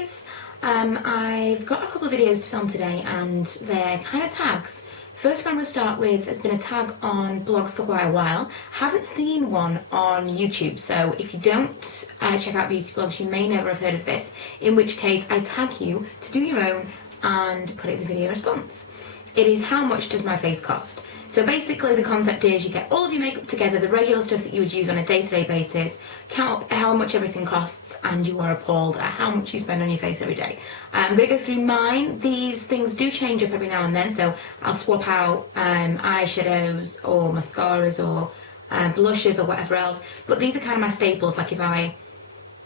guys, I've got a couple of videos to film today and they're kind of tags. The first one I'm going to start with has been a tag on blogs for quite a while. Haven't seen one on YouTube, so if you don't check out beauty blogs you may never have heard of this, in which case I tag you to do your own and put it as a video response. It is how much does my face cost? So basically the concept is you get all of your makeup together, the regular stuff that you would use on a day-to-day basis, count how much everything costs, and you are appalled at how much you spend on your face every day. I'm going to go through mine. These things do change up every now and then, so I'll swap out eyeshadows or mascaras or blushes or whatever else, but these are kind of my staples.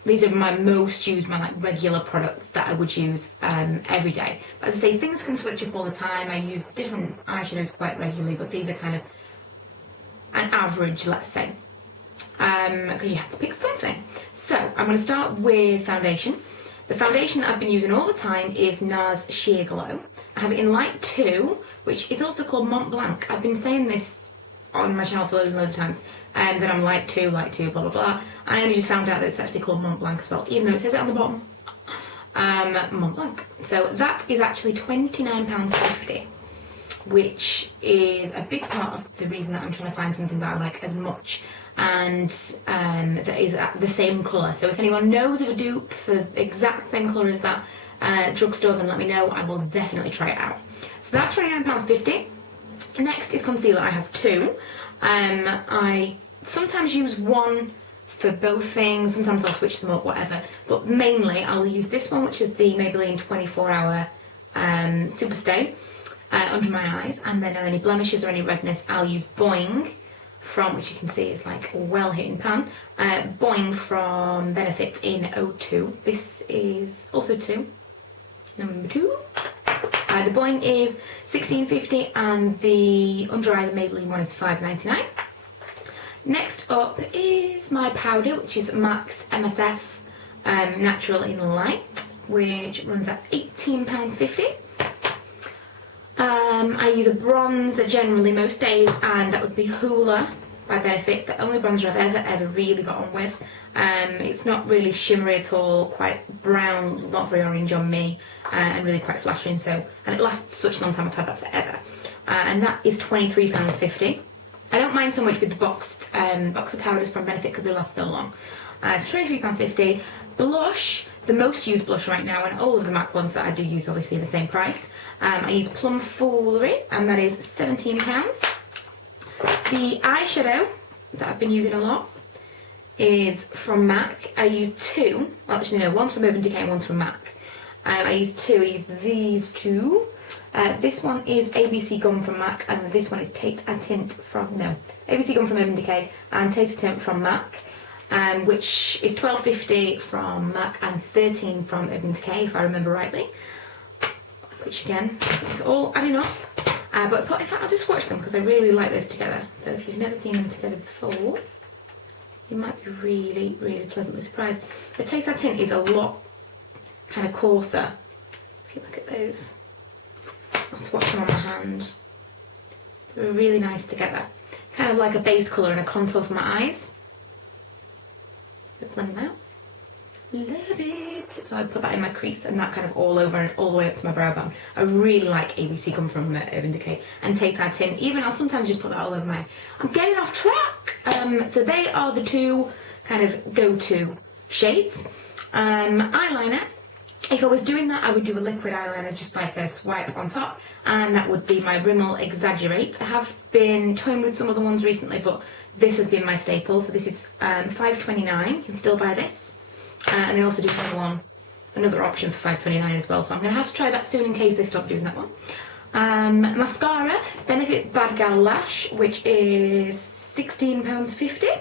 These are my most used, my regular products that I would use every day. But as I say, things can switch up all the time. I use different eyeshadows quite regularly, but these are kind of an average, let's say, because you have to pick something. So I'm going to start with foundation. The foundation that I've been using all the time is NARS Sheer Glow. I have it in Light 2, which is also called Mont Blanc. I've been saying this on my channel for loads and loads of times, that I'm Light 2, blah, blah, blah. I only just found out that it's actually called Mont Blanc as well, even though it says it on the bottom. Mont Blanc. So that is actually £29.50, which is a big part of the reason that I'm trying to find something that I like as much, and that is the same colour. So if anyone knows of a dupe for the exact same colour as that drugstore, then let me know. I will definitely try it out. So that's £29.50. Next is concealer. I have two. I sometimes use one for both things, sometimes I'll switch them up, whatever, but mainly I'll use this one, which is the Maybelline 24 Hour Super Stay under my eyes, and then any blemishes or any redness I'll use Boing from, which you can see is like a well hidden pan, Boing from Benefit in 02. This is also number two. The Boing is £16.50 and the under eye, the Maybelline one, is £5.99. Next up is my powder, which is MAC's MSF Natural in Light, which runs at £18.50. I use a bronzer generally most days, and that would be Hoola by Benefit. It's the only bronzer I've ever really got on with. It's not really shimmery at all, quite brown, not very orange on me, and really quite flattering. So, and it lasts such a long time. I've had that forever, and that is £23.50. I don't mind so much with the box of powders from Benefit because they last so long. It's £23.50. Blush, the most used blush right now, and all of the MAC ones that I do use obviously are the same price. I use Plum Foolery, and that is £17. The eyeshadow that I've been using a lot is from MAC. I use two, well actually no, one's from Urban Decay and one's from MAC. I use these two. This one is ABC Gum from MAC, and this one is Tate a Tint from, ABC Gum from Urban Decay and Tate a Tint from MAC, which is £12.50 from MAC and £13 from Urban Decay, if I remember rightly. Which again, it's all adding up. But in fact, I'll just watch them because I really like those together. So if you've never seen them together before, you might be really, really pleasantly surprised. The Tate a Tint is a lot kind of coarser. If you look at those, I'll swatch them on my hand. They're really nice together. Kind of like a base colour and a contour for my eyes. Blend them out. Love it! So I put that in my crease and that kind of all over and all the way up to my brow bone. I really like ABC Gum from Urban Decay and Tate a Tint. Even I'll sometimes just put that all over my... I'm getting off track! So they are the two kind of go-to shades. Eyeliner. If I was doing that, I would do a liquid eyeliner, just like a swipe on top, and that would be my Rimmel Exaggerate. I have been toying with some other ones recently, but this has been my staple. So this is £5.29. You can still buy this. And they also do another option for £5.29 as well, so I'm going to have to try that soon in case they stop doing that one. Mascara, Benefit Bad Gal Lash, which is £16.50.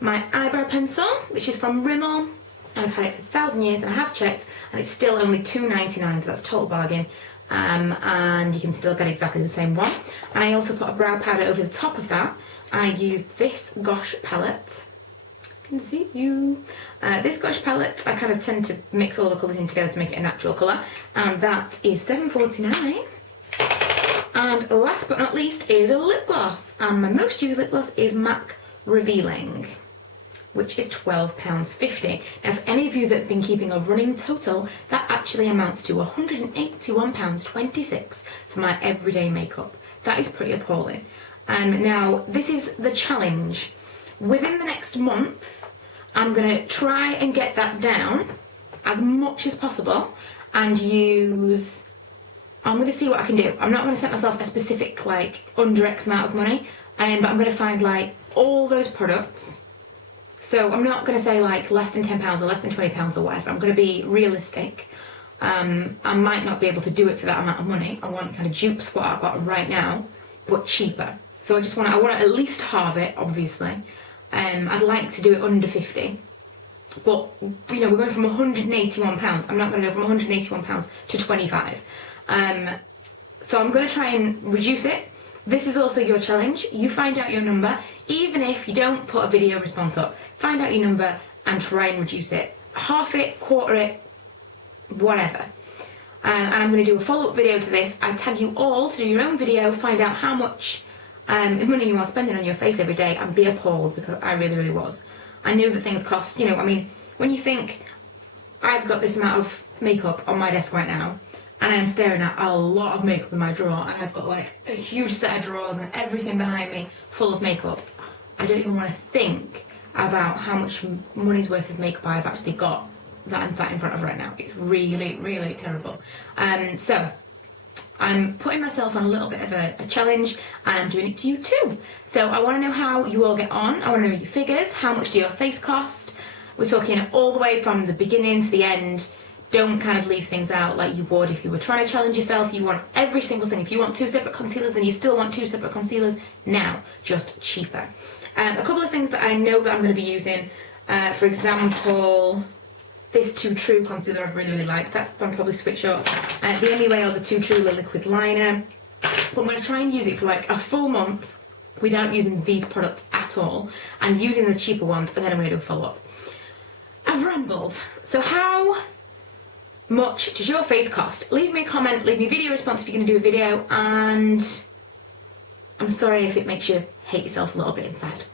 My eyebrow pencil, which is from Rimmel, and I've had it for 1,000 years, and I have checked, and it's still only £2.99, so that's a total bargain. And you can still get exactly the same one. And I also put a brow powder over the top of that. I used this Gosh palette. Can see you. This Gosh palette, I kind of tend to mix all the colours in together to make it a natural colour, and that is £7.49. And last but not least is a lip gloss, and my most used lip gloss is MAC Revealing. which is £12.50. Now, for any of you that have been keeping a running total, that actually amounts to £181.26 for my everyday makeup. That is pretty appalling. Now, this is the challenge. Within the next month, I'm going to try and get that down as much as possible and use... I'm going to see what I can do. I'm not going to set myself a specific, like, under X amount of money, but I'm going to find, like, all those products. So I'm not going to say, like, less than £10 or less than £20 or whatever. I'm going to be realistic. I might not be able to do it for that amount of money. I want kind of dupes what I've got right now, but cheaper. So I want to at least halve it, obviously. I'd like to do it under 50. But, you know, we're going from £181. I'm not going to go from £181 to 25. So I'm going to try and reduce it. This is also your challenge. You find out your number, even if you don't put a video response up. Find out your number and try and reduce it. Half it, quarter it, whatever. And I'm going to do a follow-up video to this. I tag you all to do your own video, find out how much money you are spending on your face every day, and be appalled, because I really, really was. I knew that things cost, you know, I mean, when you think I've got this amount of makeup on my desk right now, and I'm staring at a lot of makeup in my drawer, and I've got like a huge set of drawers and everything behind me full of makeup, I don't even want to think about how much money's worth of makeup I've actually got that I'm sat in front of right now. It's really, really terrible. So I'm putting myself on a little bit of a challenge, and I'm doing it to you too. So I want to know how you all get on. I want to know your figures. How much do your face cost? We're talking all the way from the beginning to the end. Don't kind of leave things out like you would if you were trying to challenge yourself. You want every single thing. If you want 2 separate concealers, then you still want 2 separate concealers now, just cheaper. A couple of things that I know that I'm going to be using, for example, this Too True concealer I really, really like. That's going to probably switch up. The MUA or the Too True liquid liner. But I'm going to try and use it for like a full month without using these products at all, and using the cheaper ones, and then I'm going to do a follow-up. I've rambled. So how much does your face cost? Leave me a comment, leave me a video response if you're going to do a video, and I'm sorry if it makes you hate yourself a little bit inside.